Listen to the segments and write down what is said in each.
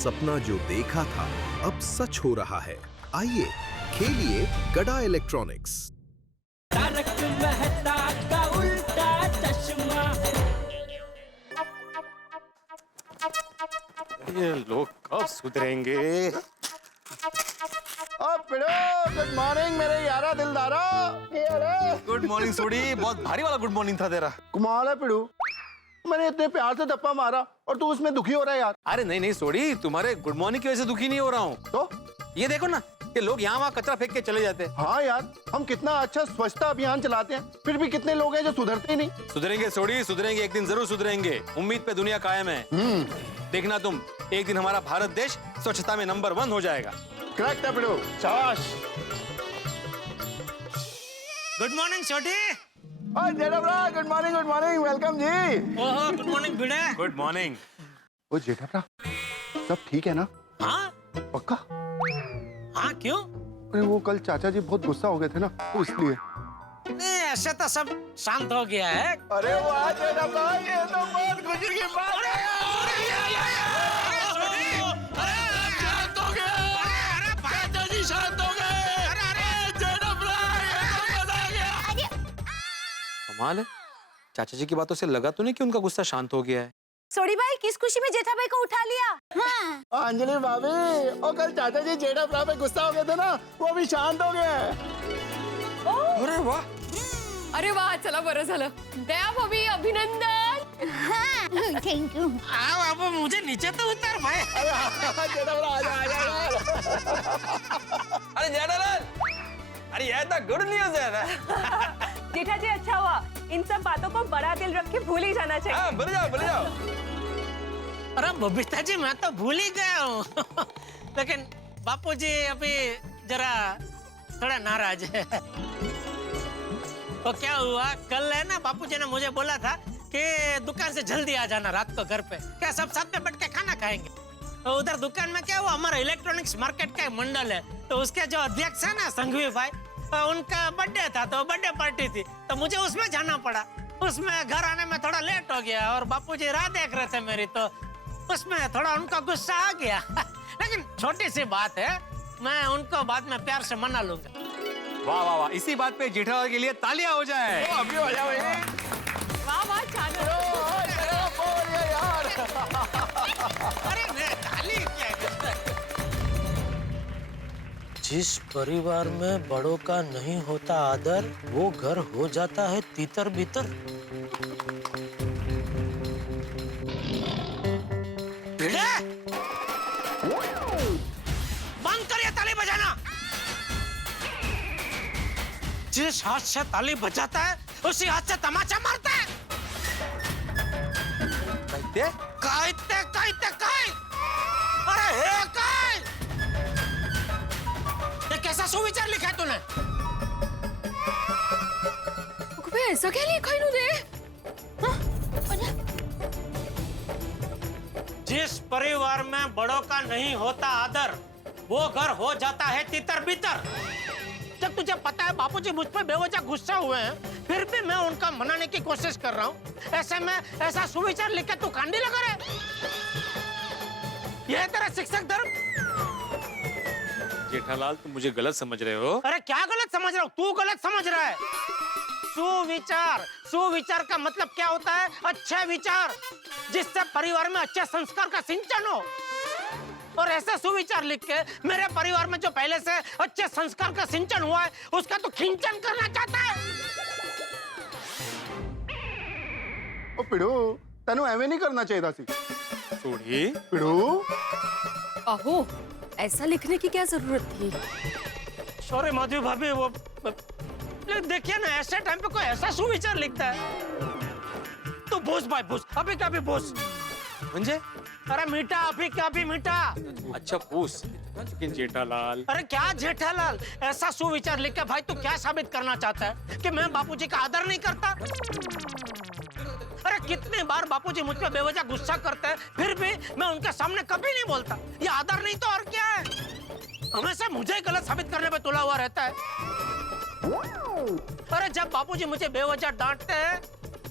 सपना जो देखा था अब सच हो रहा है। आइए खेलिए गड़ा इलेक्ट्रॉनिक्स। तारक मेहता का उल्टा चश्मा। ये लोग कब सुधरेंगे? गुड मॉर्निंग मेरे यारा दिलदारा। गुड मॉर्निंग सोडी, बहुत भारी वाला गुड मॉर्निंग था तेरा। कमाल है पिड़ू, मैंने इतने प्यार से धप्पा मारा और तू उसमें दुखी हो रहा है यार। अरे नहीं नहीं सोडी, तुम्हारे गुड मॉर्निंग की वजह से दुखी नहीं हो रहा हूँ। तो ये देखो ना कि लोग यहाँ वहाँ कचरा फेंक के चले जाते हैं। हाँ यार, हम कितना अच्छा स्वच्छता अभियान चलाते हैं, फिर भी कितने लोग हैं जो सुधरते ही नहीं। सुधरेंगे सोडी, सुधरेंगे, एक दिन जरूर सुधरेंगे। उम्मीद पे दुनिया कायम है। देखना तुम, एक दिन हमारा भारत देश स्वच्छता में नंबर 1 हो जाएगा। करेक्ट है पिड़ू, शाबाश। गुड मॉर्निंग छोटी। गुड मॉर्निंग, वेलकम जी। ओहो good morning Bhide. Good morning. ओ जेठापरा, सब ठीक है ना? हाँ पक्का? हाँ क्यों? अरे वो कल चाचा जी बहुत गुस्सा हो गए थे ना, तो इसलिए। नहीं ऐसे तो सब शांत हो गया है। अरे वाह जेठापरा, ये तो बहुत खुशी की बात है। कमाल है, चाचा जी की बातों से लगा तो नहीं कि उनका गुस्सा शांत हो गया है। सोडी भाई किस खुशी में जेठा भाई को उठा लिया? हाँ। अंजलि भाभी, और कल चाचा जी जेठापरा पे गुस्सा हो गए थे ना, वो भी शांत हो गए। अरे वाह, अरे वाह, चला बरं झालं। दया भाभी अभिनंदन। हाँ, थैंक यू। आओ अब मुझे नीचे तो उतार भाई। जेठापरा आजा आजा। अरे जेठालाल, अरे ये तो गुड न्यूज है ना। जेठा जी अच्छा हुआ, इन सब बातों को बड़ा दिल रख के भूल ही जाना चाहिए। हाँ, बोले जाओ बोले जाओ। अरे बबीता जी मैं तो भूल ही गया हूँ। लेकिन बापूजी अभी जरा थोड़ा नाराज है। तो क्या हुआ, कल है ना बापूजी ने मुझे बोला था कि दुकान से जल्दी आ जाना रात को घर पे, क्या सब साथ में बैठ के खाना खाएंगे। तो उधर दुकान में क्या हुआ, हमारा इलेक्ट्रॉनिक्स मार्केट का मंडल है, तो उसके जो अध्यक्ष है ना संघवी भाई, तो उनका बर्थडे था, तो बर्थडे पार्टी थी, तो मुझे उसमें जाना पड़ा। उसमें घर आने में थोड़ा लेट हो गया और बापूजी राह देख रहे थे मेरी, तो उसमें थोड़ा उनका गुस्सा आ गया। लेकिन छोटी सी बात है, मैं उनको बाद में प्यार से मना लूंगा। वाह वाह वाह, इसी बात पे जेठालाल के लिए तालियां हो जाए। अभी हो जाओ वाह वाह, चालू। यार। अरे मैं ताली क्या जिस परिवार में बड़ों का नहीं होता आदर, वो घर हो जाता है तीतर बीतर। बंद करिए ताली बजाना। जिस हाथ से ताली बजाता है उसी हाथ से तमाचा मारता है। कायते कायते काय। अरे हे काय, ये कैसा सुविचार लिखा है तूने? ऐसा क्या लिखा इन्होंने? जिस परिवार में बड़ों का नहीं होता आदर, वो घर हो जाता है तितर बितर। जब तुझे पता है बापूजी मुझ पर बेवजह गुस्सा हुए हैं, फिर भी मैं उनका मनाने की कोशिश कर रहा हूँ, ऐसे में ऐसा सुविचार लिख के तू कांडी लगा रहे। यह तेरा शिक्षक धर्म? जेठालाल, तुम मुझे गलत समझ रहे हो। अरे क्या गलत समझ रहा हूँ, तू गलत समझ रहा है। सुविचार, सुविचार का मतलब क्या होता है? अच्छे विचार, जिससे परिवार में अच्छे संस्कार का सिंचन हो। और ऐसे सुविचार लिख के मेरे परिवार में जो पहले से अच्छे संस्कार का सिंचन हुआ है, उसका तो खिंचन करना चाहता है। ओ पिड़ू, तनु एवे नहीं करना चाहिए था सी। सोडी, पिड़ू, अहो, ऐसा लिखने की क्या जरूरत थी? सॉरी माधवी भाभी, वो देखिए ना, ऐसे टाइम पे कोई ऐसा सुविचार लिखता है तो बोस भाई बोस, अभी का भी बोस। म्हणजे? अरे मीठा, अभी का भी मीठा। अच्छा पूछ, लेकिन जेठालाल। अरे क्या जेठालाल, ऐसा सुविचार लिख के भाई तू क्या साबित करना चाहता है कि मैं बापूजी का आदर नहीं करता? अरे कितनी बार बापूजी मुझ पे बेवजह गुस्सा करते हैं, फिर भी मैं उनके सामने कभी नहीं बोलता। ये आदर नहीं तो और क्या है? हमेशा मुझे ही गलत साबित करने पे तुला हुआ रहता है। अरे जब बापूजी मुझे बेवजह डांटते हैं,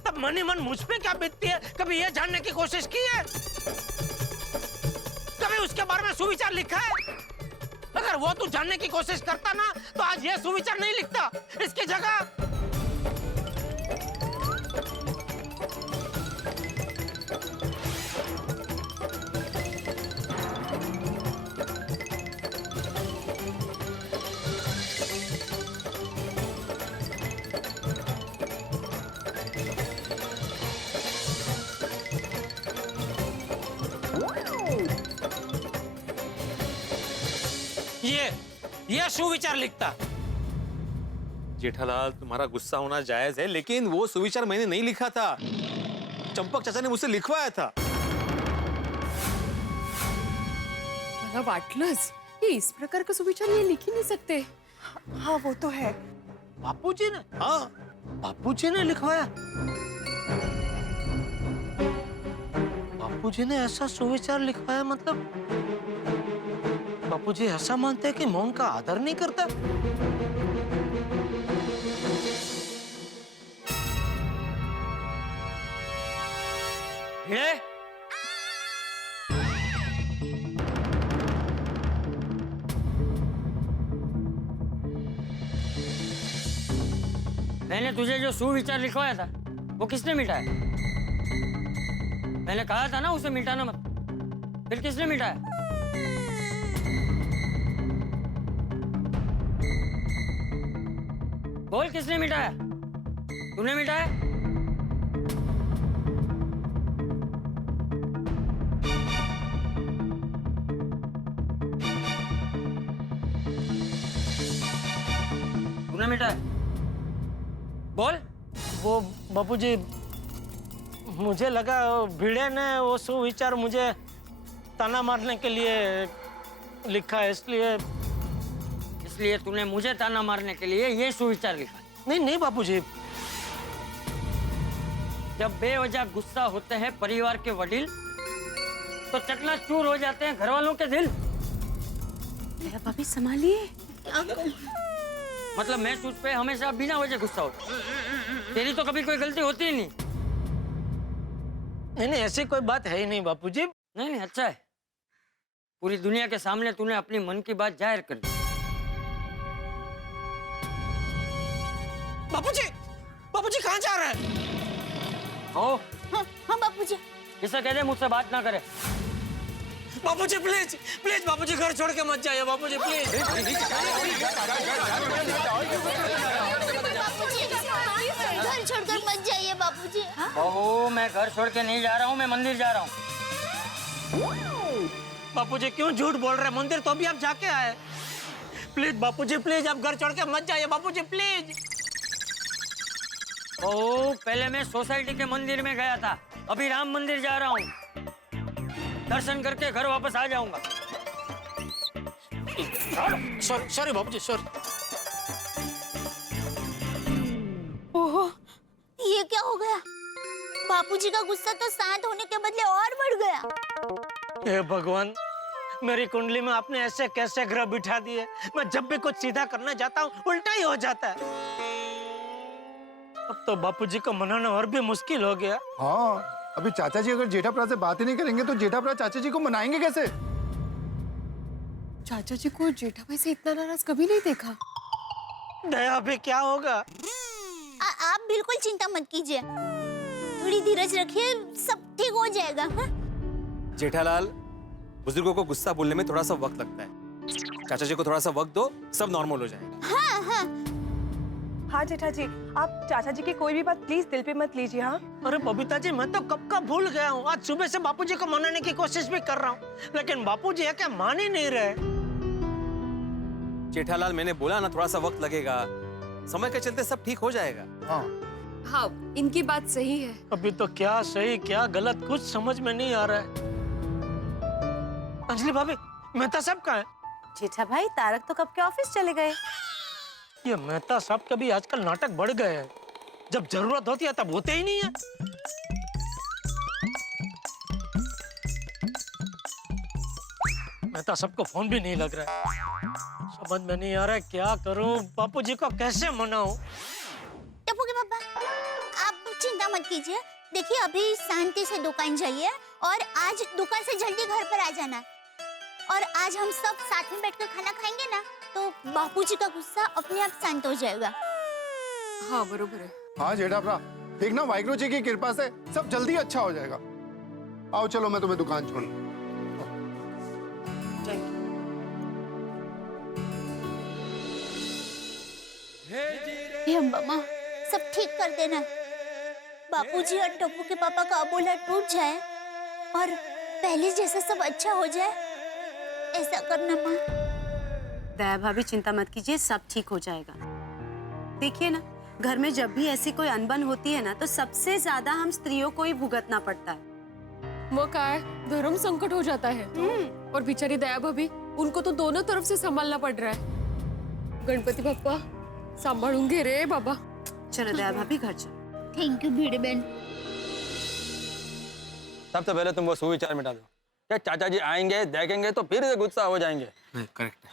तब मन ही मन मुझ पे क्या बीतती है, कभी ये जानने की कोशिश की है? कभी उसके उसके बारे में सुविचार लिखा है? अगर वो तू जानने की कोशिश करता ना तो आज ये सुविचार नहीं लिखता। इसकी जगह ये सुविचार लिखता। जेठालाल, तुम्हारा गुस्सा होना जायज है, लेकिन वो सुविचार मैंने नहीं लिखा था, चंपक चाचा ने मुझसे लिखवाया था। मला वाटलंच की इस प्रकार का सुविचार ये लिख ही नहीं सकते। हाँ वो तो है। बापूजी ने? हाँ, बापूजी ने लिखवाया? बापूजी ने ऐसा सुविचार लिखवाया मतलब बापूजी ऐसा मानते हैं कि मैं उनका आदर नहीं करता? भिड़े? मैंने तुझे जो सुविचार लिखवाया था वो किसने मिटाया? मैंने कहा था ना उसे मिटाना मत, फिर किसने मिटाया? बोल, किसने मिटाया? तूने मिटाया? तूने मिटाया? बोल। वो बापूजी, मुझे लगा भिड़े ने वो सुविचार मुझे ताना मारने के लिए लिखा है, इसलिए तूने मुझे ताना मारने के लिए ये सुविचार लिखा? नहीं नहीं बापूजी। जब बेवजह गुस्सा होते हैं परिवार के वडील तो चकनाचूर हो जाते हैं घर वालों के दिल। भाभी संभालिए। मतलब मैं तुझ पे हमेशा बिना वजह गुस्सा होता, तेरी तो कभी कोई गलती होती ही नहीं। नहीं ऐसी कोई बात है ही नहीं बापूजी। नहीं, अच्छा है, पूरी दुनिया के सामने तूने अपनी मन की बात जाहिर कर दी। बापूजी कहाँ जा रहे हैं? हाँ बापूजी। इसे कह दे मुझसे बात ना करे। बापूजी प्लीज प्लीज बापूजी घर छोड़ के मत जाइए बापूजी प्लीज। घर छोड़कर मत जाइए बापूजी। बहू, मैं घर छोड़ के नहीं जा रहा हूँ, मैं मंदिर जा रहा हूँ। बापूजी क्यों झूठ बोल रहे हैं? मंदिर तो भी आप जाके आए। प्लीज बापूजी प्लीज, आप घर छोड़ के मत जाइए बापूजी प्लीज। बहू, पहले मैं सोसाइटी के मंदिर में गया था, अभी राम मंदिर जा रहा हूँ, दर्शन करके घर वापस आ जाऊंगा। सॉरी बापूजी, सॉरी। ओहो, ये क्या हो गया? बापूजी का गुस्सा तो शांत होने के बदले और बढ़ गया। हे भगवान, मेरी कुंडली में आपने ऐसे कैसे ग्रह बिठा दिए? मैं जब भी कुछ सीधा करना चाहता हूँ उल्टा ही हो जाता है। अब तो बापूजी को मनाना और भी मुश्किल हो गया। हाँ, अभी चाचा जी अगर जेठाप्रा से बात ही नहीं करेंगे तो जेठाप्रा चाचा जी को मनाएंगे कैसे? चाचा जी को जेठा भाई से इतना नाराज कभी नहीं देखा। दया अभी क्या होगा? आप बिल्कुल चिंता मत कीजिए, थोड़ी धीरज रखिए, सब ठीक हो जाएगा। हाँ? जेठालाल, बुजुर्गों को गुस्सा बोलने में थोड़ा सा वक्त लगता है, चाचा जी को थोड़ा सा वक्त दो, सब नॉर्मल हो जाएगा। हाँ हाँ हाँ जेठा जी, आप चाचा जी की कोई भी बात प्लीज दिल पे मत लीजिए। हाँ अरे बबीता जी, मैं तो कब का भूल गया हूँ। आज सुबह से बापूजी को मनाने की कोशिश भी कर रहा हूँ, लेकिन बापूजी है क्या मान ही नहीं रहे। जेठालाल, मैंने बोला ना थोड़ा सा वक्त लगेगा, समय के चलते सब ठीक हो जाएगा। हाँ हाँ, इनकी बात सही है। अभी तो क्या सही क्या गलत कुछ समझ में नहीं आ रहा है। अंजलि भाभी, मेहता साहब कहाँ है? जेठा भाई, तारक तो कब के ऑफिस चले गए। ये मेहता साहब के भी आजकल नाटक बढ़ गए हैं, जब जरूरत होती है तब होते ही नहीं है। मेहता साहब को फोन भी नहीं लग रहा है, समझ में नहीं आ रहा है क्या करूं, बापूजी को कैसे मनाऊं। टप्पू के पापा, आप चिंता मत कीजिए। देखिए, अभी शांति से दुकान जाइए और आज दुकान से जल्दी घर पर आ जाना। और आज हम सब साथ में बैठकर खाना खाएंगे ना, तो बापूजी का गुस्सा अपने आप शांत हो जाएगा। हाँ बरोबर है। हाँ जेठाभरा, देखना वाहिगुरु जी की कृपा से सब जल्दी अच्छा हो जाएगा। आओ चलो मैं तुम्हें दुकान छोड़। हे अम्बा माँ, सब ठीक कर देना। बापूजी और टप्पू के पापा का अबोला टूट जाए और पहले जैसा सब अच्छा हो जाए, ऐसा करना माँ। दया भाभी चिंता मत कीजिए, सब ठीक हो जाएगा। देखिए ना, घर में जब भी ऐसी कोई अनबन होती है ना, तो सबसे ज्यादा हम स्त्रियों को ही भुगतना पड़ता है। वो का है, धर्म संकट हो जाता है। और बेचारी दया भाभी, उनको तो दोनों तरफ से संभालना पड़ रहा है। गणपति बप्पा संभालूंगे रे बाबा। चलो दया भाभी घर चलो। थैंक यू भिड़े बहन। सबसे पहले तुम वो सुविचार मिटा दो। क्या चाचा जी आएंगे, देखेंगे तो फिर से गुस्सा हो जाएंगे। करेक्ट।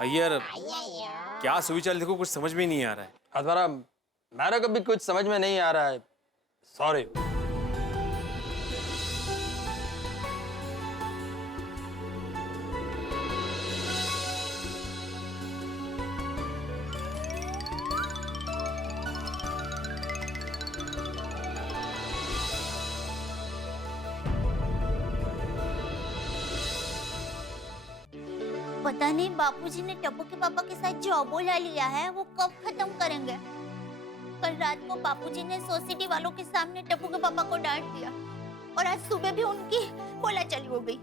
अय्यर, क्या सुविचार लिखो, कुछ समझ में नहीं आ रहा है। अथवारा मेरे को भी कुछ समझ में नहीं आ रहा है, सॉरी। पता नहीं बापूजी ने टप्पू के पापा के साथ जो अबोला लिया है वो कब खत्म करेंगे। कल रात को बापूजी ने सोसाइटी वालों के सामने टप्पू के पापा को डांट दिया और आज सुबह भी उनकी बोला चली हो गई।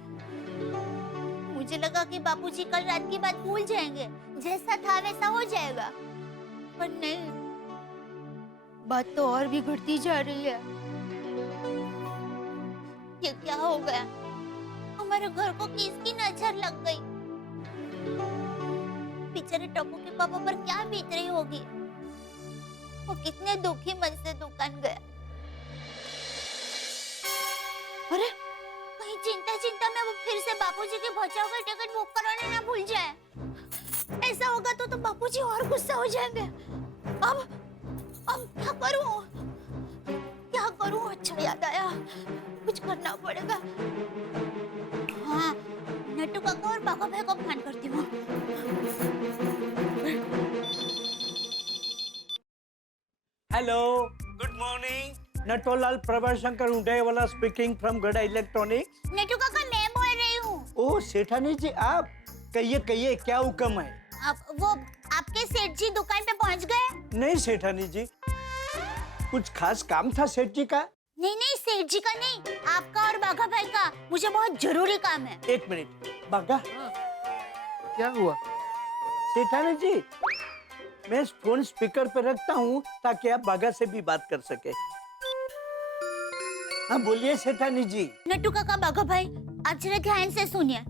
मुझे लगा कि बापूजी कल रात की बात भूल जाएंगे, जैसा था वैसा हो जाएगा, पर नहीं, बात तो और भी घटती जा रही है। ये क्या हो गया? हमारे घर को किसकी नजर लग गई? बेचारे टप्पू के पापा पर क्या बीत रही होगी? वो कितने दुखी मन से दुकान गया। अरे कहीं चिंता चिंता में वो फिर से बापूजी के बचाव का टिकट बुक कराने ना भूल जाए। ऐसा होगा तो बापूजी और गुस्सा हो जाएंगे। अब क्या करूं? क्या करूं? अच्छा याद आया, कुछ करना पड़ेगा। हाँ, नट्टू काका और बाघा भाई को फोन करती हूँ। Hello, good morning. Natwarlal Prabhashankar Udhaiwala speaking from Gada electronics. Nattu काका मैं बोल रही हूँ। ओह सेठानी जी, आप कहिए क्या हुक्म है? वो आपके सेठ जी दुकान पे पहुँच गए? नहीं सेठानी जी, कुछ खास काम था सेठ जी का? नहीं सेठ जी का नहीं, आपका और बाघा भाई का। मुझे बहुत जरूरी काम है। एक मिनट, बाघा क्या हुआ? सेठानी जी, मैं फोन स्पीकर पे रखता हूँ ताकि आप बाघा से भी बात कर सके। हाँ बोलिए सेठानी जी। नट्टू काका, बाघा भाई, आप जरा ध्यान से सुनिए।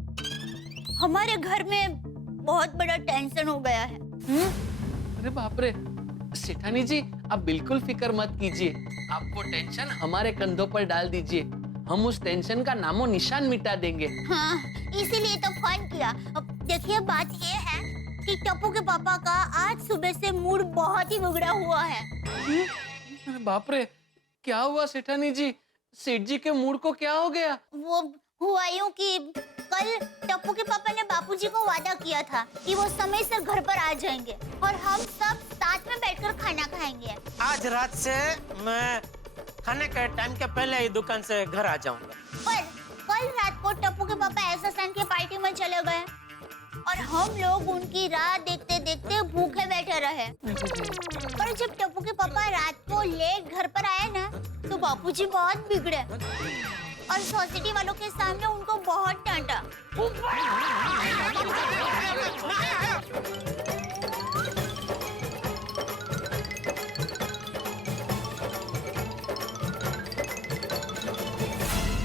हमारे घर में बहुत बड़ा टेंशन हो गया है। अरे बाप रे, सेठानी जी आप बिल्कुल फिक्र मत कीजिए, आपको टेंशन हमारे कंधों पर डाल दीजिए, हम उस टेंशन का नामो निशान मिटा देंगे। हाँ, इसीलिए तो फोन किया। देखिए बात ये है कि टप्पू के पापा का आज सुबह से मूड बहुत ही बिगड़ा हुआ है। अरे बाप रे, क्या हुआ सेठानी जी? सेठ जी के मूड को क्या हो गया? वो हुआ यूं कि कल टप्पू के पापा ने बापूजी को वादा किया था कि वो समय से घर पर आ जाएंगे और हम सब साथ में बैठकर खाना खाएंगे। आज रात से मैं खाने के टाइम के पहले ही दुकान से घर आ जाऊंगा। पर कल रात को टप्पू के पापा एसएसएन की पार्टी में चले गए और हम लोग उनकी राह देखते देखते भूखे बैठे रहे। पर जब टप्पू के पापा रात को लेट घर पर आए ना, तो बापूजी बहुत बिगड़े और सोसाइटी वालों के सामने उनको बहुत डांटा।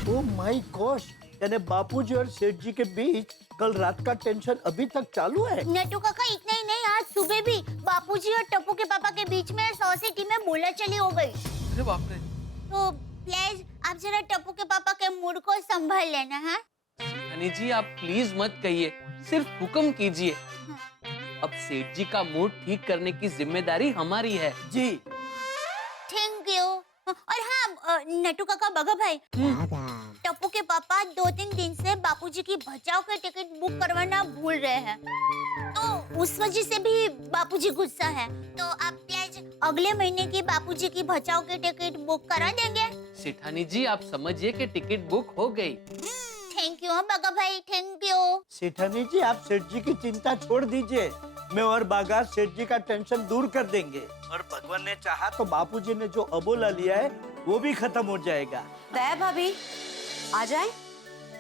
ओह माय गॉश, यानी बापूजी और सेठ जी के बीच कल रात का टेंशन अभी तक चालू है? नट्टू काका, इतना ही नहीं, आज सुबह भी बापूजी और टप्पू के पापा के बीच में सोसाइटी में बोलाचाली हो गई। अरे बाप रे। तो प्लीज आप जरा टप्पू के पापा के मूड को संभाल लेना। हाँ सेठानी जी आप प्लीज मत कहिए, सिर्फ हुक्म कीजिए। अब सेठ जी का मूड ठीक करने की जिम्मेदारी हमारी है। जी थैंक यू। और हाँ नटू काका बगा भाई, टप्पू के पापा 2-3 दिन से बापूजी की बचाव के टिकट बुक करवाना भूल रहे हैं, तो उस वजह से भी बापूजी गुस्सा है। तो आप प्लीज अगले महीने की बापूजी की बचाव के टिकट बुक करा देंगे? सेठानी जी आप समझिए कि टिकट बुक हो गई। थैंक यू बगा भाई, थैंक यू। सेठानी जी आप सेठ जी की चिंता छोड़ दीजिए, मैं और बागा सेठ जी का टेंशन दूर कर देंगे। और भगवान ने चाहा तो बापूजी ने जो अबोला लिया है वो भी खत्म हो जाएगा। दया भाभी आ जाए।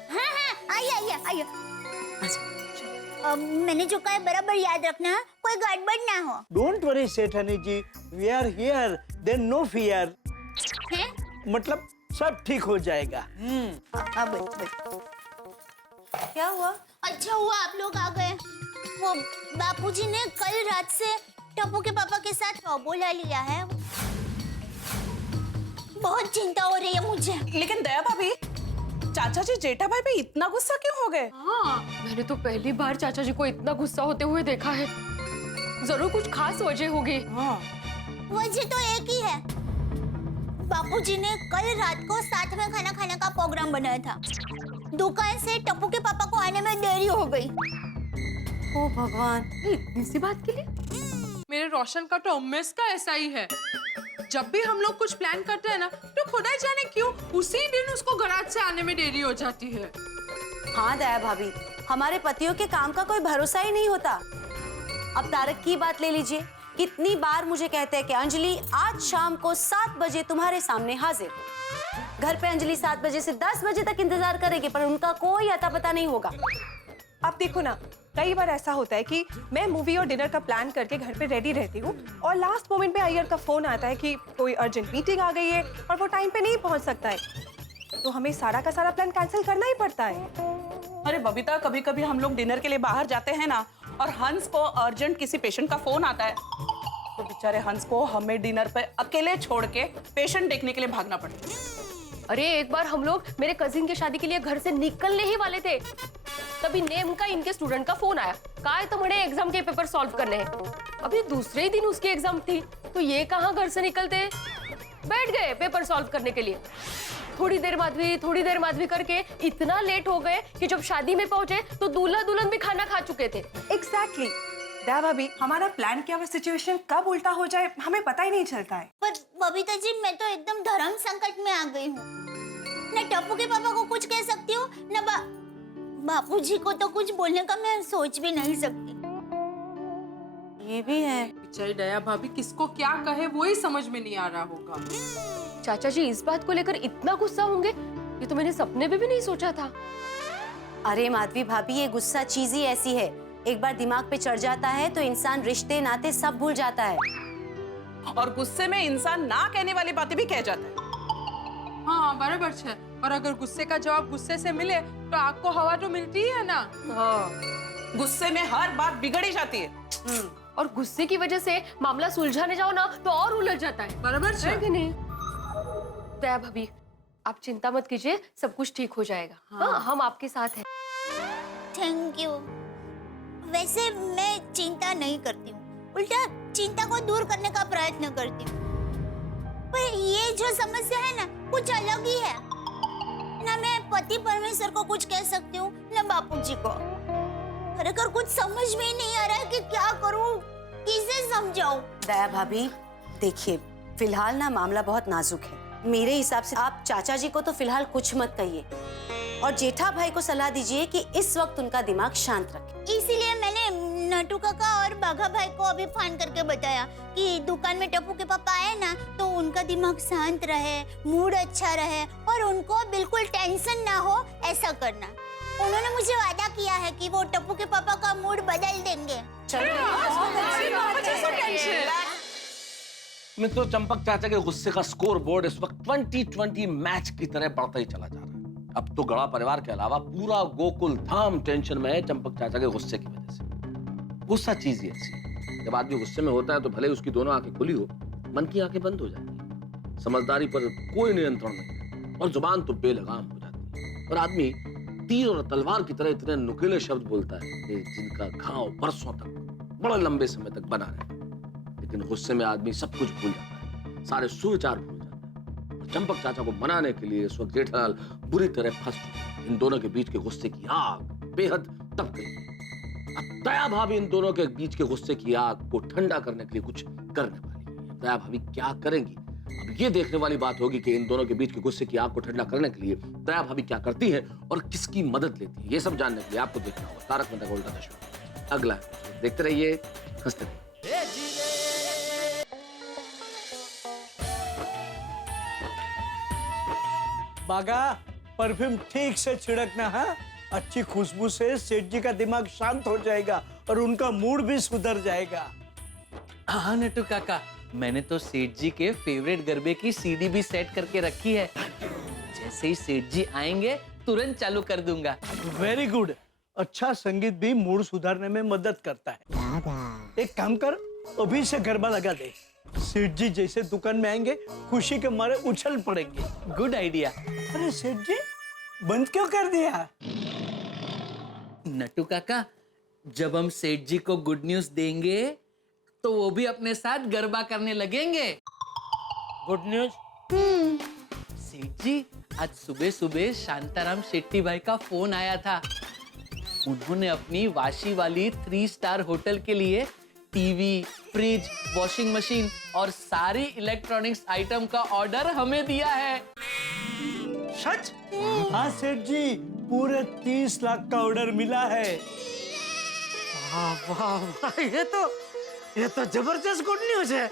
हाँ हाँ आइए आइए आइए। मैंने जो कहा है बराबर याद रखना, कोई गड़बड़ ना हो। डोंट वरी सेठानी जी, we are here, there no fear. मतलब सब ठीक हो जाएगा। अब क्या हुआ? अच्छा हुआ आप लोग आ गए। वो बापूजी ने कल रात से टप्पू के पापा के साथ अबोला लिया है, बहुत चिंता हो रही है मुझे। लेकिन दया भाभी, चाचा जी जेठा भाई पे इतना गुस्सा क्यों हो गए? हाँ, मैंने तो पहली बार चाचा जी को इतना गुस्सा होते हुए देखा है। जरूर कुछ खास वजह होगी। वजह तो एक ही है, बापूजी ने कल रात को साथ में खाना खाने का प्रोग्राम बनाया था। दुकान से टप्पू के पापा को आने में देरी हो गई। ओ भगवान, इतनी सी बात के लिए? मेरे रोशन का तो हमेशा ऐसा ही है, जब भी हम लोग कुछ प्लान करते हैं ना तो खुदा जाने क्यों उसी दिन उसको गराज से आने में देरी हो जाती है। हाँ दया भाभी, हमारे पतियों के काम का कोई भरोसा ही नहीं होता। अब तारक की बात ले लीजिए, कितनी बार मुझे कहते हैं कि अंजलि आज शाम को 7 बजे तुम्हारे सामने हाजिर। घर पे अंजलि 7 बजे से 10 बजे तक इंतजार करेगी, पर उनका कोई अता पता नहीं होगा। आप देखो ना, कई बार ऐसा होता है कि मैं मूवी और डिनर का प्लान करके घर पे रेडी रहती हूँ और लास्ट मोमेंट पे अय्यर का फोन आता है कि कोई अर्जेंट मीटिंग आ गई है और वो टाइम पे नहीं पहुँच सकता है, तो हमें सारा का सारा प्लान कैंसिल करना ही पड़ता है। अरे बबीता, कभी कभी हम लोग डिनर के लिए बाहर जाते हैं ना और हंस को अर्जेंट किसी पेशेंट का फोन आता है, तो बेचारे हंस को हमें डिनर पे अकेले छोड़ के पेशेंट देखने के लिए भागना पड़ता है। अरे एक बार हम लोग मेरे कजिन की शादी के लिए घर से निकलने ही वाले थे, तभी नेम का इनके स्टूडेंट का फोन आया, कहा है तुम्हारे एग्जाम के पेपर सॉल्व करने हैं। अभी दूसरे ही दिन उसकी एग्जाम थी, तो ये कहाँ घर से निकलते, बैठ गए पेपर सॉल्व करने के लिए। थोड़ी देर माधवी करके इतना लेट हो गए कि जब शादी में पहुंचे तो दूल्हा दुल्हन भी खाना खा चुके थे। एग्जैक्टली दया भाभी, हमारा प्लान किया हुआ सिचुएशन कब उल्टा हो जाए हमें पता ही नहीं चलता है। पर बबीता जी, मैं तो एकदम धर्म संकट में आ गई हूँ। न टप्पू के पापा को कुछ कह सकती हूँ, न बापूजी को तो कुछ बोलने का मैं सोच भी नहीं सकती। ये भी है। बेचारी दया भाभी किसको क्या कहे वो ही समझ में नहीं आ रहा होगा। चाचा जी इस बात को लेकर इतना गुस्सा होंगे, ये तो मैंने सपने में भी नहीं सोचा था। अरे माधवी भाभी, ये गुस्सा चीज ही ऐसी है, एक बार दिमाग पे चढ़ जाता है तो इंसान रिश्ते नाते सब भूल जाता है। और गुस्से में इंसान ना कहने वाली बातें भी कह जाता है। हाँ बराबर है, और अगर गुस्से का जवाब गुस्से से मिले तो आग को हवा तो मिलती है ना। हाँ, गुस्से में हर बात बिगड़ ही जाती है। और गुस्से की वजह से मामला सुलझाने जाओ ना तो और उलझ जाता है। बराबर है कि नहीं? दया भाभी आप चिंता मत कीजिए, सब कुछ ठीक हो जाएगा। हाँ, हम आपके साथ हैं। Thank you. वैसे मैं चिंता नहीं करती हूँ, उल्टा चिंता को दूर करने का प्रयत्न करती हूँ। पर ये जो समस्या है ना, कुछ अलग ही है। ना मैं पति परमेश्वर को कुछ कह सकती हूँ, ना बापूजी को। खरेखर कुछ समझ में ही नहीं आ रहा है कि क्या करूँ, किसे समझाऊं। दया भाभी देखिए, फिलहाल ना मामला बहुत नाजुक है। मेरे हिसाब से आप चाचा जी को तो फिलहाल कुछ मत कहिए, और जेठा भाई को सलाह दीजिए कि इस वक्त उनका दिमाग शांत रखें। इसीलिए मैंने नटू काका और बाघा भाई को अभी फोन करके बताया कि दुकान में टप्पू के पापा आए ना तो उनका दिमाग शांत रहे, मूड अच्छा रहे और उनको बिल्कुल टेंशन ना हो, ऐसा करना। उन्होंने मुझे वादा किया है कि वो टप्पू के पापा का मूड बदल देंगे। मित्रों, चंपक चाचा के गुस्से का स्कोर बोर्ड इस वक्त 2020 मैच की तरह बढ़ता ही चला जा रहा है। अब तो गड़ा परिवार के अलावा पूरा गोकुल धाम टेंशन में है चंपक चाचा के गुस्से की वजह से। गुस्सा चीज ही ऐसी है, जब आदमी गुस्से में होता है तो भले उसकी दोनों आंखें खुली हो, मन की आंखें बंद हो जाती है। समझदारी पर कोई नियंत्रण नहीं और जुबान तो बेलगाम हो जाती है, और आदमी तीर और तलवार की तरह इतने नुकीले शब्द बोलता है कि जिनका घाव बरसों तक बड़े लंबे समय तक बना रहे। लेकिन गुस्से में आदमी सब कुछ भूल जाता है, सारे सुविचार भूल जाता है। और चंपक चाचा को मनाने के लिए इस वक्त जेठालाल बुरी तरह फंस चुके हैं। इन दोनों के बीच के गुस्से की आग बेहद तप गई। अब दया भाभी इन दोनों के बीच के गुस्से की आग को ठंडा करने के लिए कुछ करने वाली है। दया भाभी क्या करेंगी, अब ये देखने वाली बात होगी कि इन दोनों के बीच के गुस्से की आग को ठंडा करने के लिए दया भाभी क्या करती है और किसकी मदद लेती है। ये सब जानने के लिए आपको देखना होगा तारक मेहता का उल्टा चश्मा। अगला एपिसोड देखते रहिए, हंसते रहिए। बागा, परफ्यूम ठीक से छिड़कना है। अच्छी खुशबू से सेठ जी का दिमाग शांत हो जाएगा और उनका मूड भी सुधर जाएगा। हाँ नटू काका, मैंने तो सेठ जी के फेवरेट गरबे की सीडी भी सेट करके रखी है। जैसे ही सेठ जी आएंगे तुरंत चालू कर दूंगा। Very good. अच्छा संगीत भी मूड सुधारने में मदद करता है। एक काम कर, अभी से गरबा लगा दे। सेठ जी जैसे दुकान में आएंगे खुशी के मारे उछल पड़ेंगे। Good idea. अरे सेठ जी, बंद क्यों कर दिया? नटू काका, जब हम सेठ जी को गुड न्यूज देंगे तो वो भी अपने साथ गरबा करने लगेंगे। Good news? सेठ जी, आज सुबह सुबह शांताराम शेट्टी भाई का फोन आया था। उन्होंने अपनी वाशी वाली 3 स्टार होटल के लिए टीवी, फ्रिज, वॉशिंग मशीन और सारी इलेक्ट्रॉनिक्स आइटम का ऑर्डर हमें दिया है। सच? हाँ सेठ जी, पूरे 30 लाख का ऑर्डर मिला है। वाह वाह वाह, ये तो जबरदस्त गुड न्यूज है।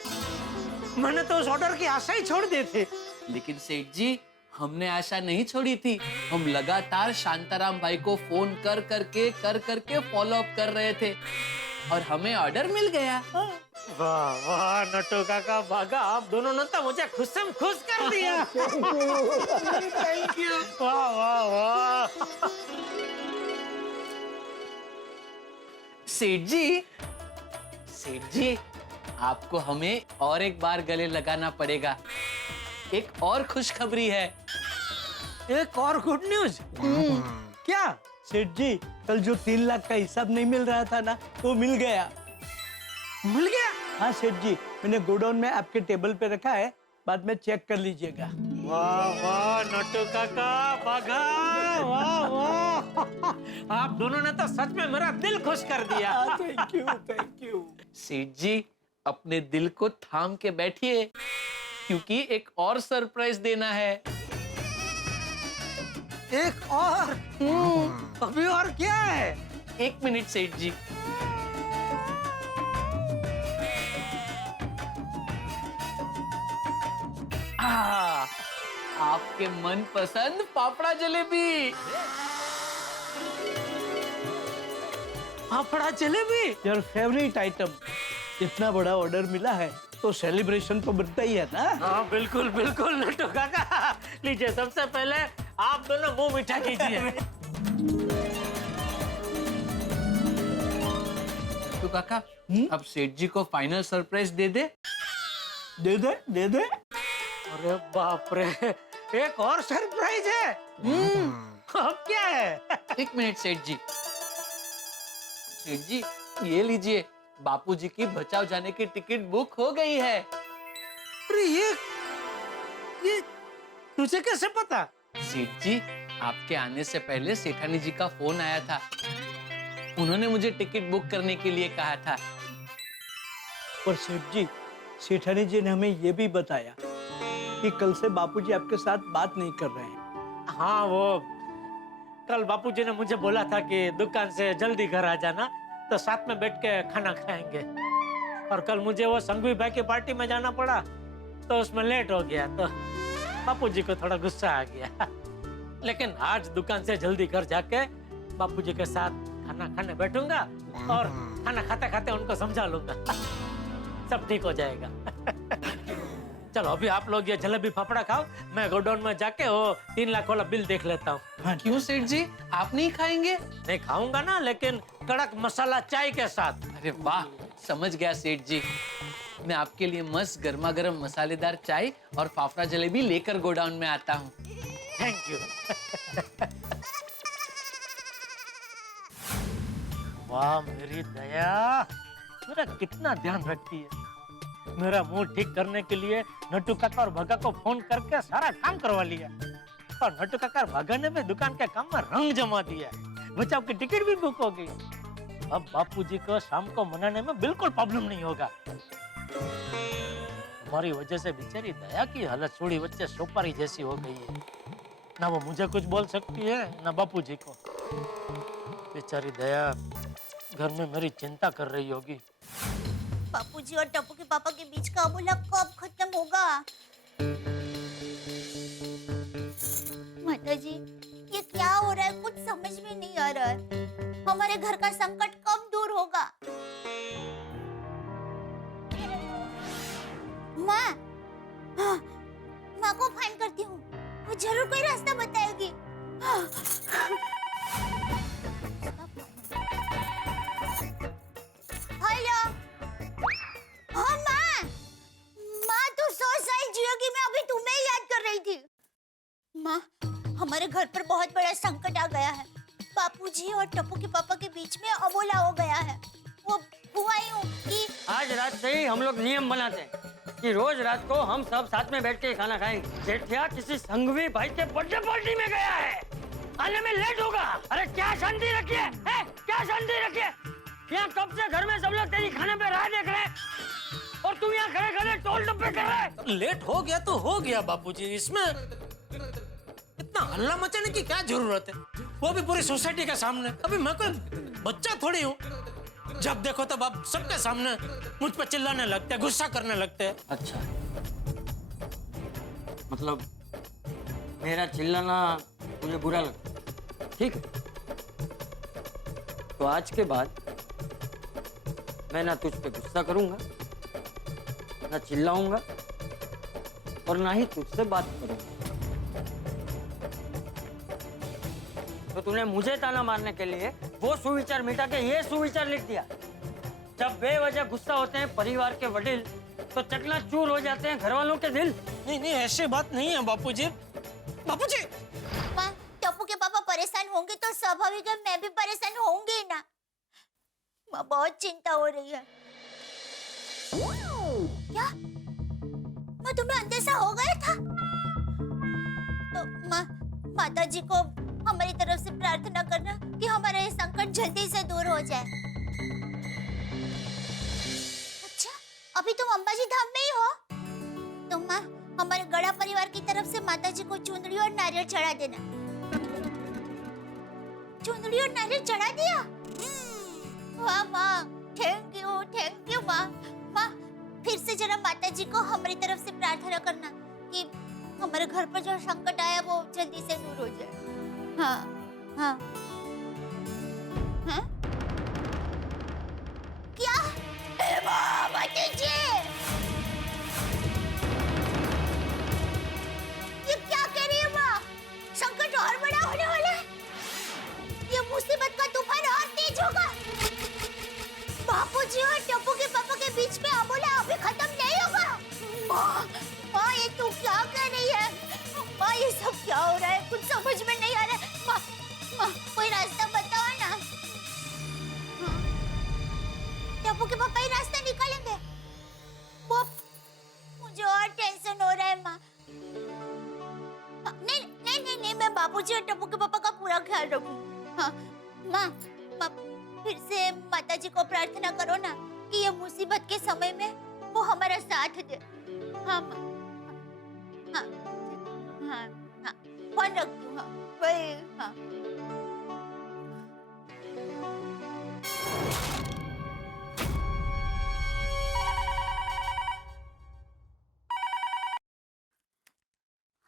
मैंने तो उस ऑर्डर की आशा ही छोड़ दी थी। लेकिन सेठ जी, हमने आशा नहीं छोड़ी थी। हम लगातार शांताराम भाई को फोन कर करके फॉलो अप कर रहे थे और हमें ऑर्डर मिल गया। वाह वाह नटू काका, बागा, आप दोनों ने तो मुझे खुश कर दिया। Thank you. वाह वाह वाह। सेठ जी, आपको हमें और एक बार गले लगाना पड़ेगा। एक और खुशखबरी है। एक और गुड न्यूज? क्या? सेठ जी, कल जो 3 लाख का हिसाब नहीं मिल रहा था ना, वो मिल गया। मिल गया? हाँ सेठ जी, मैंने गोडाउन में आपके टेबल पे रखा है, बाद में चेक कर लीजिएगा। वाह वाह नटू काका, बागा, वाह वाह, आप दोनों ने तो सच में मेरा दिल खुश कर दिया। Thank you, thank you. सेठ जी, अपने दिल को थाम के बैठिए, क्योंकि एक और सरप्राइज देना है। एक और? अभी और क्या है? 1 मिनट सेठ जी। आपके मनपसंद fafda jalebi. Fafda jalebi? Your favourite item. इतना बड़ा ऑर्डर मिला है तो सेलिब्रेशन तो बनता ही है ना। हाँ बिल्कुल बिल्कुल नटू काका, लीजिए सबसे पहले आप दोनों मुंह मीठा कीजिए। नटू काका, अब सेठ जी को फाइनल सरप्राइज दे दे। दे दे। अरे बाप रे, एक और सरप्राइज है। अब क्या है? 1 मिनट सेठ जी। सेठ जी, ये लीजिए, बापूजी की बचाव जाने की टिकट बुक हो गई है। अरे ये तुझे कैसे पता? सेठ जी, आपके आने से पहले सेठानी जी का फोन आया था। उन्होंने मुझे टिकट बुक करने के लिए कहा था। पर सेठ जी, सेठानी जी ने हमें ये भी बताया कि कल से बापूजी आपके साथ बात नहीं कर रहे हैं। हाँ, वो कल बापूजी ने मुझे बोला था कि दुकान से जल्दी घर आ जाना, तो साथ में बैठ के खाना खाएंगे। और कल मुझे वो संघवी भाई की पार्टी में जाना पड़ा, तो उसमें लेट हो गया, तो बापूजी को थोड़ा गुस्सा आ गया। लेकिन आज दुकान से जल्दी घर जाके बापूजी के साथ खाना खाने बैठूंगा और खाना खाते खाते उनको समझा लूंगा। सब ठीक हो जाएगा। चलो अभी आप लोग ये जलेबी फाफड़ा खाओ, मैं गोडाउन में जाके वो 3 लाख वाला बिल देख लेता हूँ। क्यों सेठ जी, आप नहीं खाएंगे? नहीं खाऊंगा ना, लेकिन कड़क मसाला चाय के साथ। अरे वाह, समझ गया सेठ जी। मैं आपके लिए मस्त गर्मा गर्म मसालेदार चाय और फाफड़ा जलेबी लेकर गोडाउन में आता हूँ। Thank you. वाह मेरी दया, मेरा कितना ध्यान रखती है। मेरा मूड ठीक करने के लिए नट्टू काका और भगा को फोन करके सारा काम करवा लिया और नट्टू काका और भगा ने भी दुकान के काम में रंग जमा दिया। बचाव की टिकट भी बुक हो गई। अब बापूजी को शाम को मनाने में बिल्कुल प्रॉब्लम नहीं होगा। हमारी वजह से बेचारी दया की हालत छोड़ी बच्चे सोपारी जैसी हो गई है। ना वो मुझे कुछ बोल सकती है ना बापूजी को। बेचारी दया घर में मेरी चिंता कर रही होगी। बापूजी और टप्पू के पापा के बीच का अबोला कब खत्म होगा? माताजी, ये क्या हो रहा है? कुछ समझ में नहीं आ रहा है। हमारे घर का संकट कब दूर होगा? माँ, माँ को फोन करती हूँ, वो जरूर कोई रास्ता बताएगी। हेलो, हाँ माँ, माँ तो 100 साल जियोगी, मैं अभी तुम्हें ही याद कर रही थी। माँ, हमारे घर पर बहुत बड़ा संकट आ गया है। बापूजी और टप्पू के पापा के बीच में अबोला हो गया है। वो हुआ यूं कि आज रात से ही हम लोग नियम बनाते हैं कि रोज रात को हम सब साथ में बैठ के खाना खाएंगे। जेठिया किसी संघवी भाई के बर्थडे पार्टी में गया है, आने में लेट होगा। अरे क्या शांति रखिए, क्या शांति रखिए। यहाँ कब से घर में सब लोग तेरी खाने पे राह देख रहे हैं और तुम यहाँ खड़े खड़े टोल डब्बे कर रहे। लेट हो गया तो हो गया बापूजी, इसमें इतना हल्ला मचाने की क्या जरूरत है? वो भी पूरी सोसाइटी के सामने। अभी मैं कोई बच्चा थोड़ी हूँ। जब देखो तब आप सबके सामने मुझ पर चिल्लाने लगते हैं, गुस्सा करने लगते हैं। अच्छा, मतलब मेरा चिल्लाना मुझे बुरा लगता, ठीक है? तो आज के बाद मैं ना तुझ पे गुस्सा करूंगा, ना चिल्लाऊंगा और ना ही तुझसे बात करूंगा। तो तूने मुझे ताना मारने के लिए वो सुविचार मिटा के ये सुविचार लिख दिया। जब बेवजह गुस्सा होते हैं परिवार के वडील तो चकनाचूर हो जाते हैं घर वालों के दिल। नहीं नहीं, ऐसी बात नहीं है बापूजी। बापूजी, माँ, टप्पू के पापा परेशान होंगे तो स्वाभाविक है मैं भी परेशान होंगी ना। माँ, बहुत चिंता हो रही है। क्या माँ, तुम्हें अंदेशा हो गया था? तो माँ, माताजी को हमारी तरफ से प्रार्थना करना कि हमारा ये संकट जल्दी से दूर हो जाए। अच्छा, अभी तुम अंबाजी धाम में ही हो? तो माँ, हमारे गड़ा परिवार की तरफ से माताजी को चुंदड़ी और नारियल चढ़ा देना। चुंदड़ी और नारियल चढ़ा दिया? वाह माँ, थैंक यू माँ। माँ, फिर से जरा माताजी को हमारी तरफ से प्रार्थना करना कि हमारे घर पर जो संकट आया वो जल्दी से दूर हो जाए। हाँ, हाँ, हाँ? क्या? माताजी, ये क्या कह रही है माँ? संकट और बड़ा होने वाला है। ये मुसीबत का तूफान और तेज होगा। बापूजी और टप्पू के पापा के बीच में अबोला अभी खत्म नहीं होगा। माँ, ये तू क्या कर रही है? माँ, ये सब क्या हो रहा है? कुछ समझ में नहीं आ रहा है। माँ, कोई रास्ता बताओ ना। टप्पू के पापा ही रास्ता निकालेंगे? वो मुझे और टेंशन हो रहा है माँ। नहीं, मैं बापूजी और टप्पू के पापा का पूरा ख्याल रखूं। हाँ, माँ, फिर से माताजी को प्रार्थना करो ना कि ये मुसीबत के समय में वो हमारा साथ दे। हाँ माँ, हाँ, हाँ, हाँ, फोन रखती हूँ। हाँ, वही, हाँ।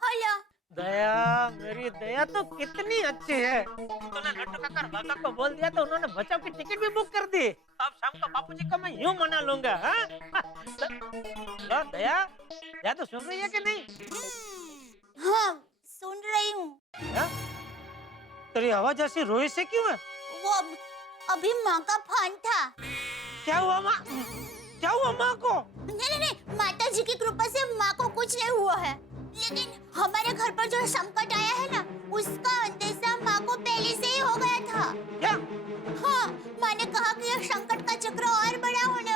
हेलो। दया, मेरी दया तो कितनी अच्छी है। तूने नट्टू काका और बाका को बोल दिया तो उन्होंने बचाव की टिकट भी बुक कर दी। अब शाम को बापूजी को मैं यूं मना लूंगा। हाँ? लो दया, दया तो सुन रही है कि नहीं? हाँ, सुन रही हूँ। तेरी आवाज ऐसी रोई से क्यों है? वो अभी माँ का फोन था। क्या हुआ माँ? क्या हुआ माँ को? नहीं, माताजी की कृपा से माँ को कुछ नहीं हुआ है, लेकिन हमारे घर पर जो संकट आया है ना, उसका अंदेशा माँ को पहले से ही हो गया था। क्या? हाँ, माँ ने कहा कि यह संकट का चक्र और बड़ा होने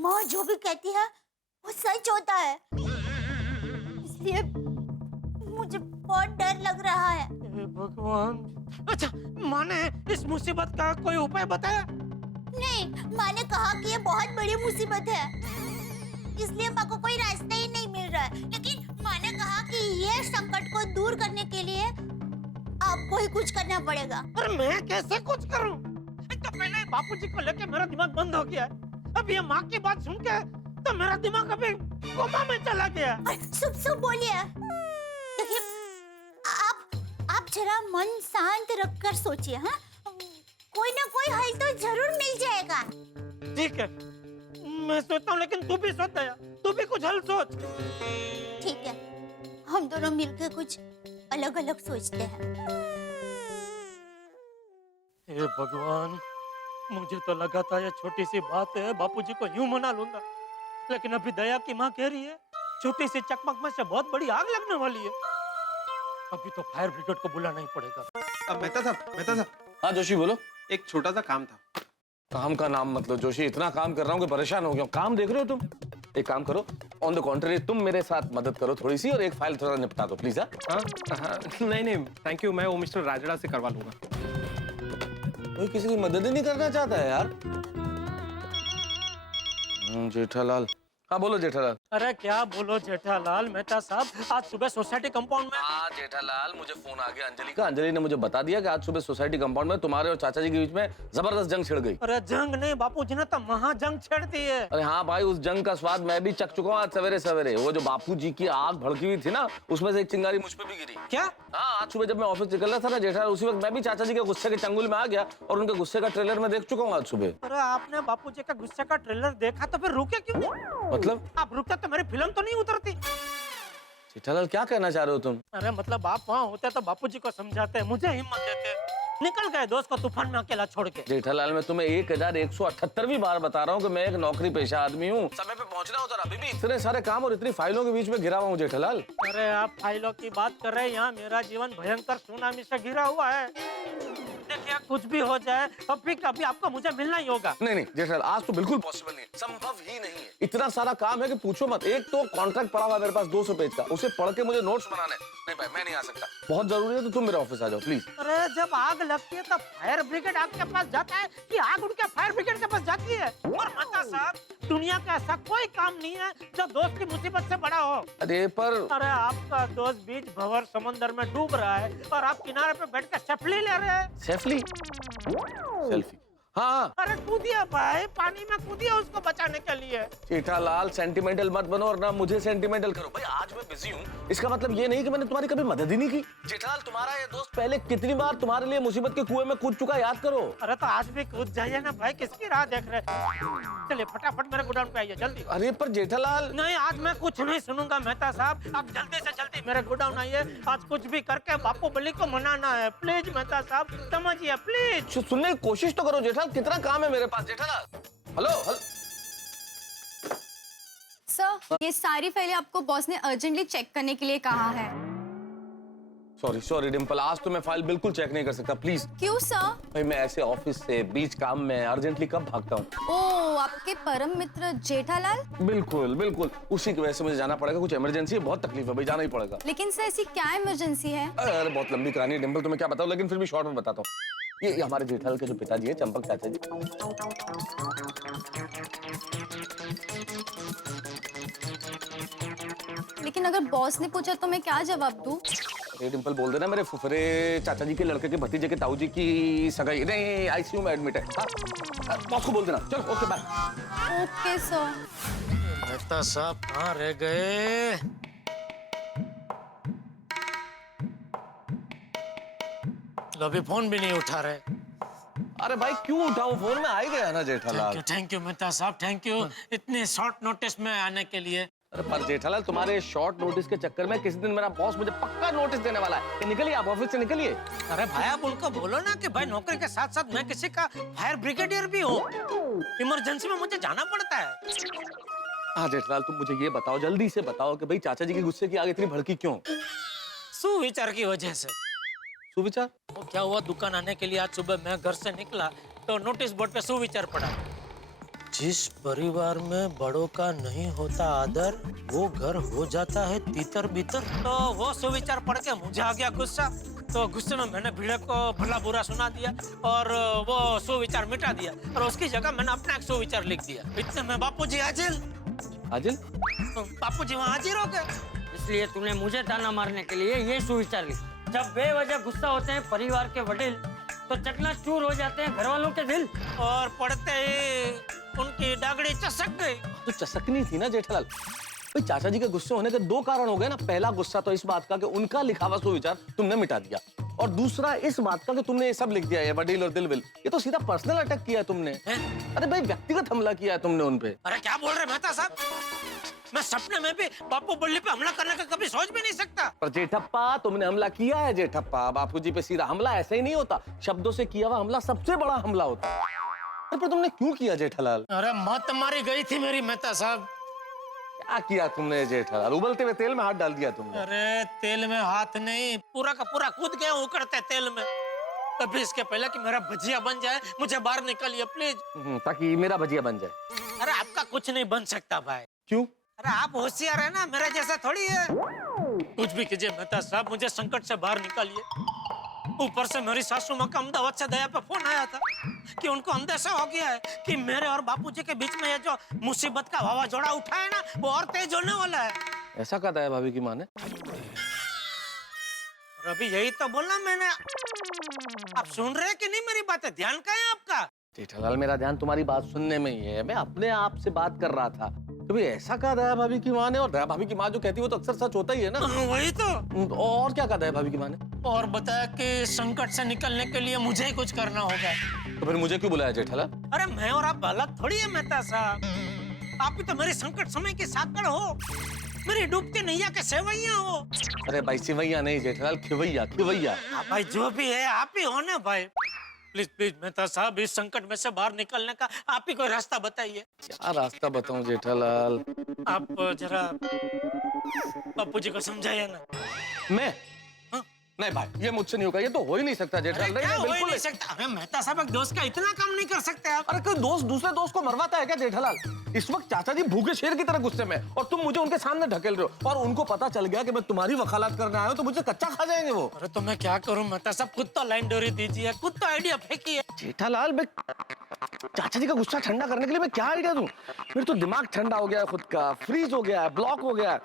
माँ जो भी कहती है वो सच होता है, इसलिए मुझे बहुत डर लग रहा है। भगवान। अच्छा, माँ ने इस मुसीबत का कोई उपाय बताया? नहीं, माँ ने कहा कि ये बहुत बड़ी मुसीबत है, इसलिए माँ को कोई रास्ता ही नहीं मिल रहा है। लेकिन माँ ने कहा कि ये संकट को दूर करने के लिए आपको ही कुछ करना पड़ेगा। पर मैं कैसे कुछ करूं? एक तो पहले बापूजी को लेके मेरा दिमाग बंद हो गया है। अब ये माँ की बात सुन के तो मेरा दिमाग अभी कोमा में चला गया। सुब बोलिए। देखिए, आप जरा मन शांत रखकर सोचिए। हाँ, कोई ना कोई हल तो जरूर मिल जाएगा। ठीक है, मैं सोचता हूँ, लेकिन तू भी सोच दया, तू भी कुछ हल सोच। ठीक है, हम दोनों मिलकर कुछ अलग अलग सोचते हैं। हे भगवान, मुझे तो लगा था ये छोटी सी बात है, बापूजी को यूं मना लूंगा, लेकिन अभी दया की माँ कह रही है छोटी सी चकमक में से बहुत बड़ी आग लगने वाली है। अभी तो फायर ब्रिगेड को बुलाना ही पड़ेगा। मेहता साहब। हाँ जोशी बोलो। एक छोटा सा काम था। काम का नाम मतलब जोशी, इतना काम कर रहा हूँ कि परेशान हो गया हूँ। काम देख रहे हो तुम? एक काम करो, ऑन द कॉन्ट्री तुम मेरे साथ मदद करो थोड़ी सी, और एक फाइल थोड़ा निपटा दो प्लीज। हाँ, नहीं थैंक यू, मैं वो मिस्टर राजड़ा से करवा लूंगा। कोई किसी की मदद ही नहीं करना चाहता है यार। जेठालाल। हाँ बोलो जेठालाल। अरे क्या बोलो जेठालाल, मेहता साहब, आज सुबह सोसाइटी कंपाउंड में। हाँ जेठालाल, मुझे फोन आ गया अंजलि का। अंजलि ने मुझे बता दिया कि आज सुबह सोसाइटी कंपाउंड में तुम्हारे और चाचा जी के बीच में जबरदस्त जंग छिड़ गई। अरे जंग नहीं, बापूजी ने तो महाजंग छेड़ दी है। अरे हाँ भाई, उस जंग का स्वाद मैं भी चख चुका हूँ आज सवेरे सवेरे। वो जो बापूजी की आग भड़की हुई थी ना, उसमें से एक चिंगारी मुझ पे भी गिरी। क्या? हाँ, आज सुबह जब मैं ऑफिस निकल रहा था ना जेठालाल, उसी वक्त मैं भी चाचा जी के गुस्से के चंगुल में आ गया, और उनके गुस्से का ट्रेलर मैं देख चुका हूँ आज सुबह। अरे आपने बापूजी का गुस्से का ट्रेलर देखा तो फिर रुके क्यों? मतलब? आप रुकते तो मेरी फिल्म तो नहीं उतरती। जेठालाल क्या कहना चाह रहे हो तुम? अरे मतलब आप वहाँ होते तो बापूजी को समझाते, मुझे हिम्मत देते। निकल गए दोस्त को तूफान में अकेला छोड़ के। जेठालाल, मैं तुम्हें 1178वीं बार बता रहा हूँ कि मैं एक नौकरी पेशा आदमी हूँ। समय पे पहुँचना होता है, अभी भी इतने सारे काम और इतनी फाइलों के बीच में घिरा हुआ हूँ जेठालाल। अरे आप फाइलों की बात कर रहे हैं, यहाँ मेरा जीवन भयंकर सुनामी से घिरा हुआ है। देखिए कुछ भी हो जाए कभी कभी आपको मुझे मिलना ही होगा। नहीं जेठालाल, आज तो बिल्कुल पॉसिबल नहीं है, संभव ही नहीं है। इतना सारा काम है कि पूछो मत। एक तो कॉन्ट्रैक्ट पड़ा हुआ मेरे पास 200 पेज का, उसे पढ़ के मुझे नोट्स बनाने। नहीं भाई, मैं नहीं आ सकता, बहुत जरूरी है, तो तुम मेरे ऑफिस आ जाओ प्लीज। अरे जब आग लगती है तो फायर ब्रिगेड आपके पास जाता है कि आग उड़ के फायर ब्रिगेड के पास जाती है? और मेहता साहब, दुनिया का ऐसा कोई काम नहीं है जो दोस्त की मुसीबत से बड़ा हो। अरे आपका दोस्त बीच भंवर समंदर में डूब रहा है और आप किनारे पे बैठ कर सेल्फी ले रहे हैं। सेल्फी? हाँ। अरे कूदिए भाई, पानी में कूदिए उसको बचाने के लिए। जेठालाल, सेंटिमेंटल मत बनो और ना मुझे सेंटिमेंटल करो। भाई आज मैं बिजी हूँ, इसका मतलब ये नहीं कि मैंने तुम्हारी कभी मदद ही नहीं की। जेठालाल, तुम्हारा ये दोस्त पहले कितनी बार तुम्हारे लिए मुसीबत के कुएं में कूद चुका, याद करो। अरे तो आज भी कूद जाइए ना भाई, किसकी राह देख रहे हैं? चलिए फटाफट मेरे गोडाउन पे आइए जल्दी। अरे पर जेठालाल। नहीं, आज मैं कुछ नहीं सुनूंगा मेहता साहब, आप जल्दी से जल्दी मेरे गोडाउन आइए। आज कुछ भी करके बापू बली को मनाना है, प्लीज मेहता साहब, समझिए प्लीज। सुनने की कोशिश तो करो जेठालाल, कितना काम है मेरे पास। जेठालाल, हेलो। सर, ये सारी फाइलें आपको बॉस ने अर्जेंटली चेक करने के लिए कहा है। सॉरी डिम्पल, आज तो मैं फाइल बिल्कुल चेक नहीं कर सकता, प्लीज। क्यों सर? भाई मैं ऐसे ऑफिस से बीच काम में अर्जेंटली कब भागता हूँ। ओह, आपके परम मित्र जेठालाल? बिल्कुल उसी की वजह से मुझे जाना पड़ेगा। कुछ इमरजेंसी है, बहुत तकलीफ है भाई, जाना ही पड़ेगा। लेकिन सर ऐसी क्या इमरजेंसी है? अरे बहुत लंबी कहानी है डिम्पल, तुम्हें क्या बताऊं, लेकिन फिर भी शॉर्ट में बताता हूँ। ये हमारे जेठालाल के जो पिताजी है, चंपक चाचा जी, लेकिन अगर बॉस ने पूछा तो मैं क्या जवाब दूं? डिम्पल बोल देना मेरे फुफरे चाचा जी के लड़के के भतीजे के ताऊ जी की सगाई। नहीं, आईसीयू में एडमिट है। बॉस को बोल देना। चलो okay bye. Okay sir. Mehta साहब कहाँ रह गए? अभी फोन भी नहीं उठा रहे। अरे भाई क्यों उठाऊं, फोन में आ ही गया ना जेठालाल। थैंक यू मेहता साहब, थैंक यू इतने शॉर्ट नोटिस में आने के लिए। अरे पर जेठालाल, तुम्हारे शॉर्ट नोटिस के चक्कर में किसी दिन मेरा बॉस मुझे पक्का नोटिस देने वाला है। निकलिए आप ऑफिस से निकलिए। अरे भाई आप उनको बोलो ना कि भाई नौकरी के साथ साथ मैं किसी का फायर ब्रिगेडियर भी हूँ, इमरजेंसी में मुझे जाना पड़ता है। हाँ जेठालाल, तुम मुझे ये बताओ, जल्दी से बताओ कि भाई चाचा जी के गुस्से की आग इतनी भड़की क्यों? सुविचार की वजह से। सुविचार? वो क्या हुआ, दुकान आने के लिए आज सुबह मैं घर से निकला तो नोटिस बोर्ड पे सुविचार पड़ा। जिस परिवार में बड़ों का नहीं होता आदर, वो घर हो जाता है तीतर बीतर। तो वो सुविचार पढ़ के मुझे आ गया गुस्सा। तो गुस्से में मैंने भिड़े को भला बुरा सुना दिया और वो सुविचार मिटा दिया और उसकी जगह मैंने अपना एक सुविचार लिख दिया। इतने में बापूजी हाजिर। हाजिर? बापूजी वहाँ हाजिर हो गए। इसलिए तूने मुझे ताना मारने के लिए ये सुविचार लिखा। जब बेवजह गुस्सा होते हैं परिवार के वडील तो चकनाचूर हो जाते हैं घर वालों के दिल। और पढ़ते ही उनकी डागड़ी चसक गई। तो चसकनी थी ना जेठालाल। भाई चाचा जी के गुस्से होने के दो कारण हो गए ना। पहला गुस्सा तो इस बात का कि उनका लिखा हुआ सुविचार तुमने मिटा दिया, और दूसरा इस बात का कि तुमने ये सब लिख दिया है वडील और दिलविल। ये तो सीधा पर्सनल अटैक किया है तुमने। अरे भाई व्यक्तिगत हमला किया है तुमने उनपे। अरे क्या बोल रहे मेहता साहब, मैं सपने में भी बापू बुल्ली पे हमला करने का कभी सोच भी नहीं सकता। पर जेठप्पा तुमने हमला किया है जेठप्पा। बापूजी पे सीधा हमला ऐसे ही नहीं होता, शब्दों से किया हुआ हमला सबसे बड़ा हमला होता है। पर तुमने क्यों किया जेठालाल? अरे मत मारी गई थी मेरी मेहता साहब। क्या किया तुमने जेठालाल? उबलते हुए तेल में हाथ डाल दिया तुमने। अरे तेल में हाथ नहीं, पूरा का पूरा कूद गया उकड़ते तेल में। अभी इसके पहले कि मेरा भजिया बन जाए मुझे बाहर निकालिए प्लीज। ताकि मेरा भजिया बन जाए। अरे आपका कुछ नहीं बन सकता भाई। क्यों? अरे आप होशियार है ना, मेरे जैसा थोड़ी है। कुछ भी कीजिए मेहता साहब, मुझे संकट से बाहर निकालिए। ऊपर से मेरी सासू माँ का अहमदाबाद से दया पे फोन आया था कि उनको अंदेशा हो गया है कि मेरे और बापूजी के बीच में ये जो मुसीबत का वावाजोड़ा उठा है ना, वो और तेज होने वाला है। ऐसा कहा था भाभी की माँ ने? अभी यही तो बोलना मैंने। आप सुन रहे हैं कि नहीं मेरी बातें? ध्यान कहाँ है आपका? जेठालाल मेरा ध्यान तुम्हारी बात सुनने में ही है। मैं अपने आप से बात कर रहा था। कभी ऐसा कहा दया भाभी की माँ ने? और दया भाभी की माँ जो कहती है वो तो अक्सर सच होता ही है ना। वही तो। और क्या कहा दया भाभी की माँ ने? और बताया कि संकट से निकलने के लिए मुझे ही कुछ करना होगा। तो फिर मुझे क्यों बुलाया जेठालाल? अरे मैं और आप अलग थोड़ी है मेहता साहब। आप भी तो मेरे संकट समय की साकड़ हो, मेरी डूबती नैया के सेवैया हो। अरे भाई सेवैया नहीं जेठालाल, खिवैया खिवैया। भाई जो भी है आप ही हो ना भाई। प्लीज प्लीज मेहता साहब, इस संकट में से बाहर निकलने का आप ही कोई रास्ता बताइए। क्या रास्ता बताऊं जेठालाल? आप जरा बापूजी को समझाइए ना। मैं? नहीं भाई ये मुझसे नहीं होगा, ये तो हो ही नहीं सकता जेठालाल। नहीं, हो ही नहीं सकता। अरे मेहता साहब एक दोस्त का इतना काम नहीं कर सकते आप। अरे कोई दोस्त दूसरे दोस्त को मरवाता है क्या जेठालाल? इस वक्त चाचा जी भूखे शेर की तरह गुस्से में, और तुम मुझे उनके सामने ढकेल रहे हो। और उनको पता चल गया कि मैं तुम्हारी वकालत करने आया हूं तो मुझे कच्चा खा जाएंगे वो। अरे तो मैं क्या करूं मेहता साहब, खुद तो लाइन डोरी दीजिए, खुद तो आइडिया फेंकिए। जेठालाल मैं चाचा जी का गुस्सा ठंडा करने के लिए मैं क्या आइडिया दूं? मेरा तो दिमाग ठंडा हो गया है खुद का, फ्रीज हो गया है, ब्लॉक हो गया है।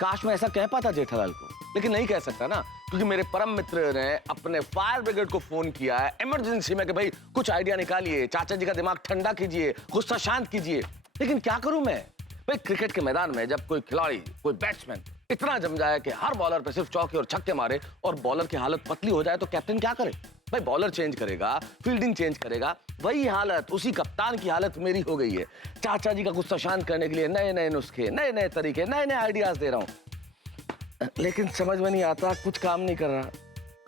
काश मैं ऐसा कह पाता जेठालाल को, लेकिन नहीं कह सकता ना, क्योंकि मेरे परम मित्र ने अपने फायर ब्रिगेड को फोन किया है इमरजेंसी में कि भाई कुछ आइडिया निकालिए, चाचा जी का दिमाग ठंडा कीजिए, गुस्सा शांत कीजिए। लेकिन क्या करूं मैं? भाई क्रिकेट के मैदान में जब कोई खिलाड़ी, कोई बैट्समैन इतना जम जाए कि हर बॉलर पे सिर्फ चौके और छक्के मारे और बॉलर की हालत पतली हो जाए तो कैप्टन क्या करे? भाई बॉलर चेंज करेगा, फील्डिंग चेंज करेगा। वही हालत, उसी कप्तान की हालत मेरी हो गई है। चाचा जी का गुस्सा शांत करने के लिए नए नए नुस्खे, नए नए तरीके, नए नए आइडियाज दे रहा हूं, लेकिन समझ में नहीं आता, कुछ काम नहीं कर रहा।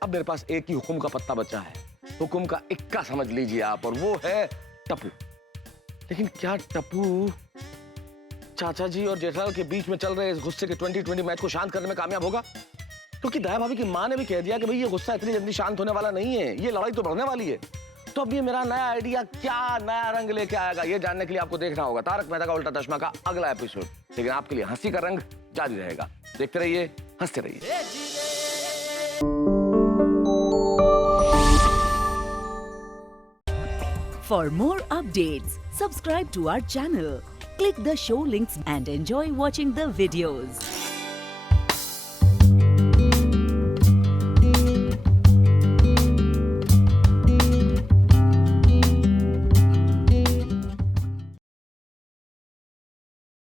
अब मेरे पास एक ही हुक्म का पत्ता बचा है, हुक्म का इक्का समझ लीजिए आप, और वो है टप्पू। लेकिन क्या टप्पू चाचा जी और जेठालाल के बीच में चल रहे इस गुस्से के 2020 मैच को शांत करने में कामयाब होगा? क्योंकि दया भाभी की माँ ने भी कह दिया कि भाई ये गुस्सा इतनी जल्दी शांत होने वाला नहीं है, ये लड़ाई तो बढ़ने वाली है। तो अब ये मेरा नया आइडिया क्या नया रंग लेके आएगा, ये जानने के लिए आपको देखना होगा तारक मेहता का उल्टा चश्मा का अगला एपिसोड। लेकिन आपके लिए हंसी का रंग जारी रहेगा, देखते रहिए, हंसते रहिए। For more updates, subscribe to our channel, click the show links and enjoy watching the videos.